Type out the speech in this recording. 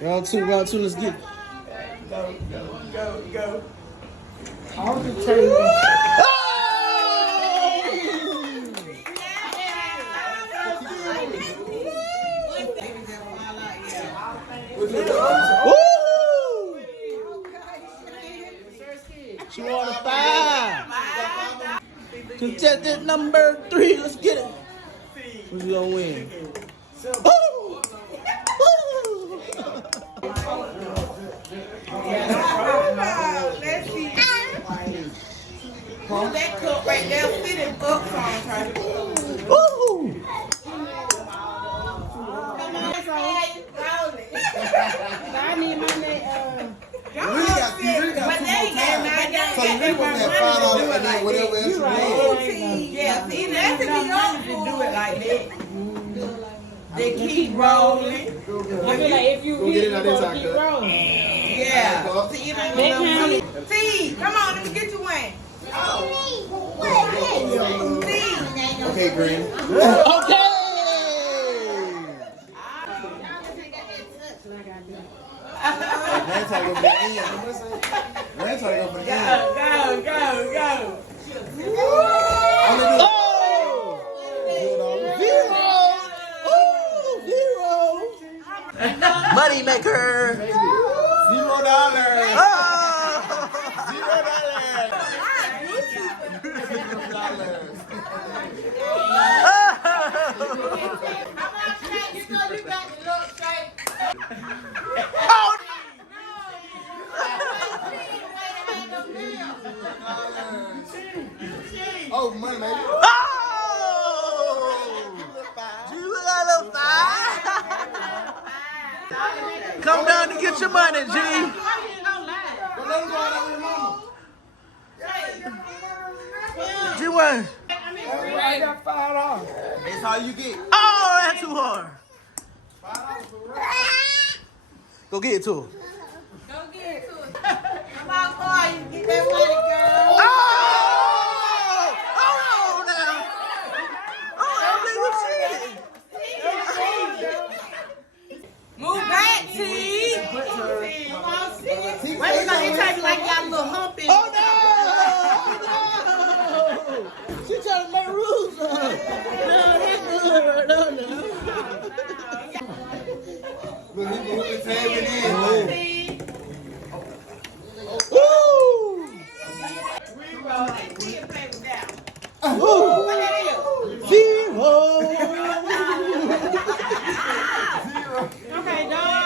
Round two, let's get it. Go. All the table. Woo! She won a 5. Contestant number 3. Let's get it. Who's gonna win? Woo! Let's see. That cup right there sitting up on trying to Woo! I need my name. You really got two more times. So you really want that $5 and then whatever else you want. Yeah, see, that's to be on to do it like that. They keep rolling. I feel like if you eat, you're going to keep rolling. Yeah. See, you don't know money. See, come on, let me get you one. Okay, Granny. Okay! Grand's gonna be in. Grand's gonna be in. Go. Oh! Zero! Money maker! $0. Oh! Oh, money, man. Oh! You got a 5. Come down to get your money, G. But let him go out there with mama. G one. I got $5. That's all you get. Oh, that's too hard. Go get it to her. Come on, boy, you get that money, girl. Oh! Hold on now. Oh, Move back, T. Come on, sis. Why you gonna take like y'all little hump in? Oh no! She trying to make rules. No, that's good. No. Look, he moved his hand in. Woo! Reroll. They see it play with that. Woo!